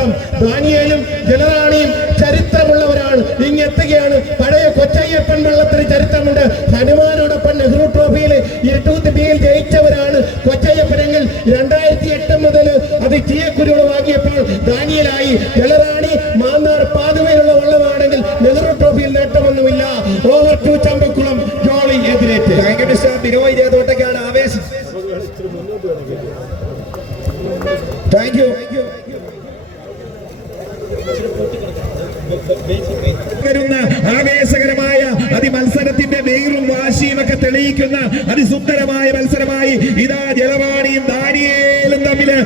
പോരാട്ടം. ദാനിയേലും ജലറാണിയും ചരിത്രമുള്ളവരാണ്. ഇങ്ങെത്തുകയാണ്. പഴയ കൊച്ചയ്യപ്പൻ വള്ളത്തിന് ചരിത്രമുണ്ട്. ഹനുമാനോടൊപ്പം നെഹ്റു ട്രോഫിയിൽ ഇരുട്ടൂത്ത് ബിയിൽ ജയിച്ചവരാണ് കൊച്ചയ്യപ്പനെങ്കിൽ 2008 മുതൽ അത് ചീയക്കുരുവിള വാങ്ങിയപ്പോൾ ദാനിയേലായി. ജലറാണി മാന്നാർ പാതുവയിലുള്ള വള്ളമാണെങ്കിൽ നെഹ്റു ട്രോഫിയിൽ നേട്ടമൊന്നുമില്ല. ഓവർ ടു ചമ്പക്കുളം ജോളി എതിരേറ്റ്. ബിനോയ് തോട്ടക്കാണ് ആവേശം. Thank you. ആവേശകരമായ അതിമത്സരത്തിന്റെ വേറും വാശിയും ഒക്കെ തെളിയിക്കുന്ന അതിസുന്ദരമായ മത്സരമായി ഇതാ ജലറാണിയും ദാനിയേലും തമ്മില്